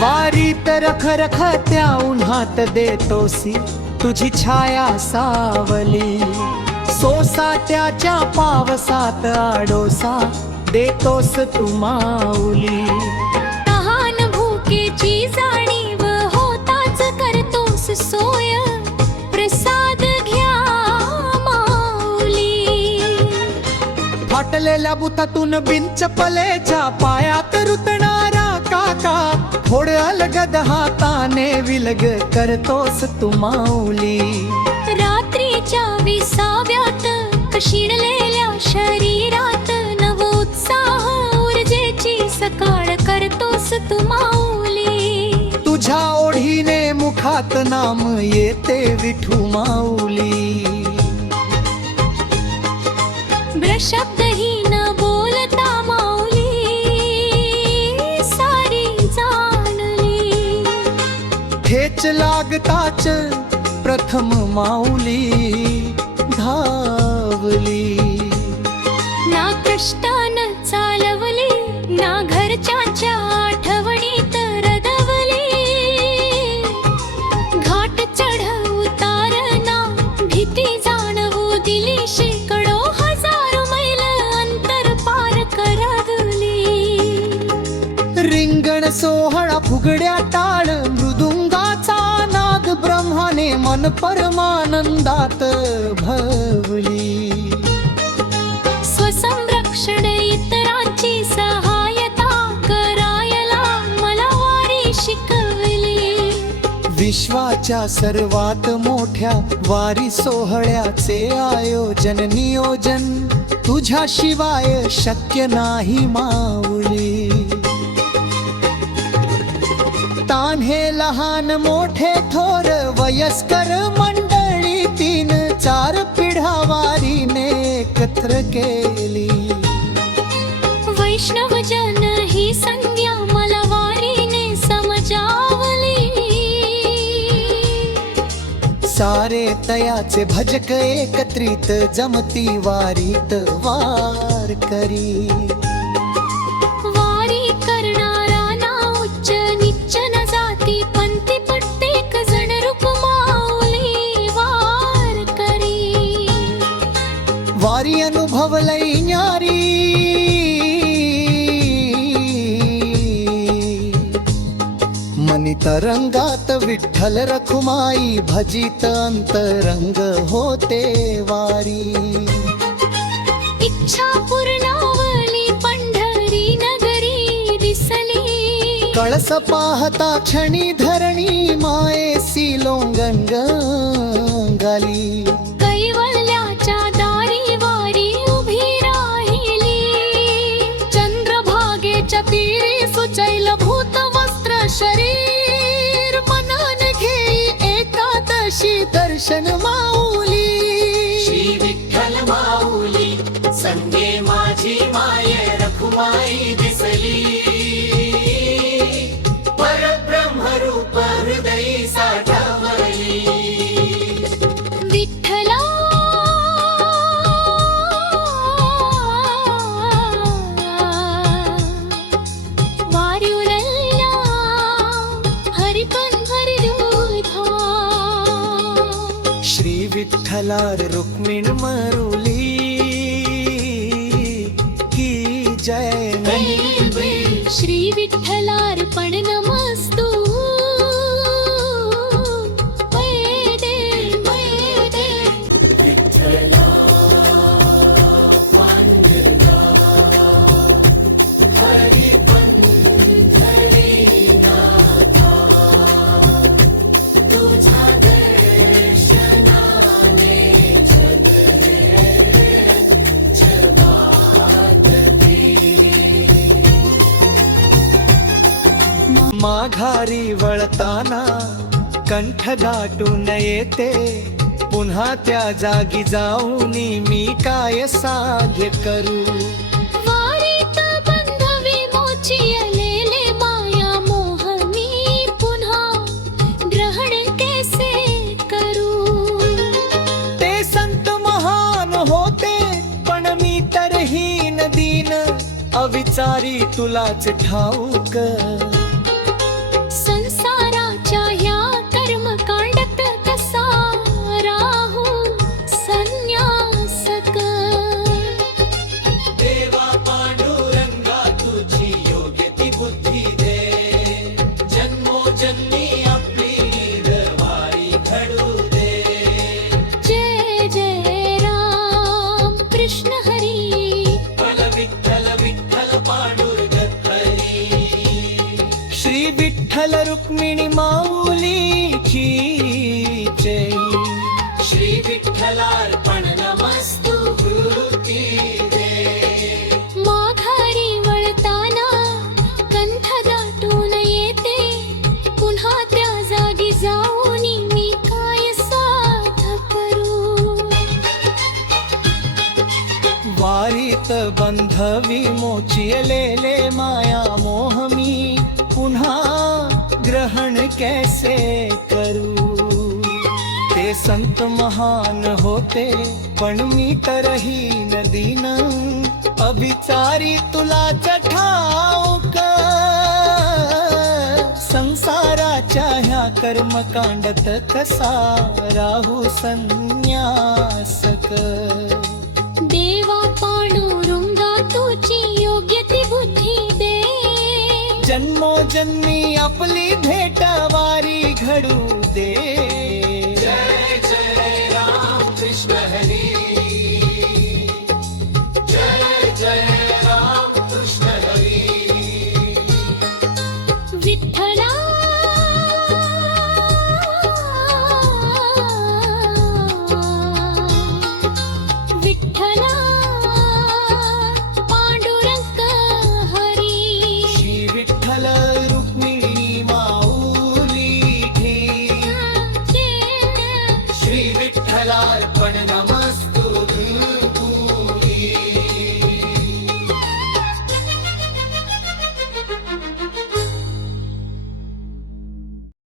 वारीत रखरखत्या उन्हात देतोसी तुझी छाया सावली, सोसाट्याच्या पावसात आडोसा देतोस तू माऊली. तहान भूकेची जाणीव होताच करतोस सोय, प्रसाद घ्या माऊली. फाटलेल्या बुतातून बिनचपलेच्या पायात रुतणारा काका, थोड अलगद हाताने विलग करतोस तू माऊली. रात्रीच्या विसाव्यात क्षीणलेल्या शरीरात नवोत्साह ऊर्जेची सकाळ करतोस तू माऊली. तुझ्या ओढीने मुखात नाम येते विठू माऊली. ब्रशब्दही न बोलता माऊली सारी जाणली. ठेच लागताच प्रथम माऊली धावली. ना कष्टानं चालवली, ना घरच्याच्या आठवणीत रदवली. घाट चढ उतारना भीती जाणवू दिली, शेकडो हजारो मैल अंतर पार करवली. रिंगण सोहळा फुगड्या टाळ मृदुंगाचा नाद, ब्रह्माने मन परमानंदात भवली. स्वसंरक्षण इतरांची सहायता करायला मला वारी शिकवली. विश्वाच्या सर्वात मोठ्या वारी सोहळ्याचे आयोजन नियोजन तुझ्याशिवाय शक्य नाही माऊली. तान हे लहान मोठे थोर वयस्कर मंडळी, तीन चार पिढ्या वारीने एकत्र केली. वैष्णवजन ही संज्ञा मला वारीने समजावली. सारे तयाचे भजक एकत्रित जमती वारीत वार करी. वारी करणारा ना उच्च नीच न जाती, पंथी प्रत्येक जण रूप माऊली वार करी. वारी अनुभवलई न्यारी, मनी तरंगात विठ्ठल रखुमाई, भजित अंतरंग होते वारी. इच्छा पूर्णावली पंढरी नगरी दिसली. कळस पाहता क्षणी धरणी मायेसी लोंगण गाली. कैवल्याच्या दारी वारी उभी राहिली. चंद्रभागेच्या तीरी सुचैल भूत वस्त्र शरीर, मनन घेई एकादशी दर्शन माऊली. श्री विठ्ठल माऊली संगे माझी माय रखुमाई दिसली. परब्रह्मरूप हृदयी साठवली. विठ्ठला वारी उरल्या हरिपण हरिदूधा. श्री विठ्ठलार रुक्मिण मरुली की जय. श्री विठ्ठलार्पण नमस्तु. वैदे वैदे माघारी वळताना कंठ गाठून येते, पुन्हा त्या जागी जाऊन मी काय साध्य करू. वारीत बंध विमोची आलेले माया मोह मी पुन्हा ग्रहण कैसे करू. ते संत महान होते पण मी तर हीन दीन, अविचारी तुलाच ठाऊक. माऊलीची जय. श्री विठ्ठलार्पण नमस्तु हृती दे. माघारी वळताना कंठ दाटून येते, पुन्हा त्या जागी जाऊन मी काय साध करू. वारीत बंध विमोचिलेले माया मोह मी पुन्हा ग्रहण कैसे करू. ते संत महान होते पण मी तरहीन दीन, अभिचारी तुलाच ठाऊक. संसाराच्या ह्या कर्मकांडत कसा राहू संन्यासक. देवा पांडुरंगा तुझी योग्य ती बुद्धी दे. जन्मोजन्मी आपली भेट वारी घडू दे. जय जय राम कृष्ण हरी. जय जय राम कृष्ण हरी. विठ्ठला विठ्ठला पांडुरंग हरी. श्री विठ्ठल रुक्मिणी माऊली ठी. श्री विठ्ठलार्पण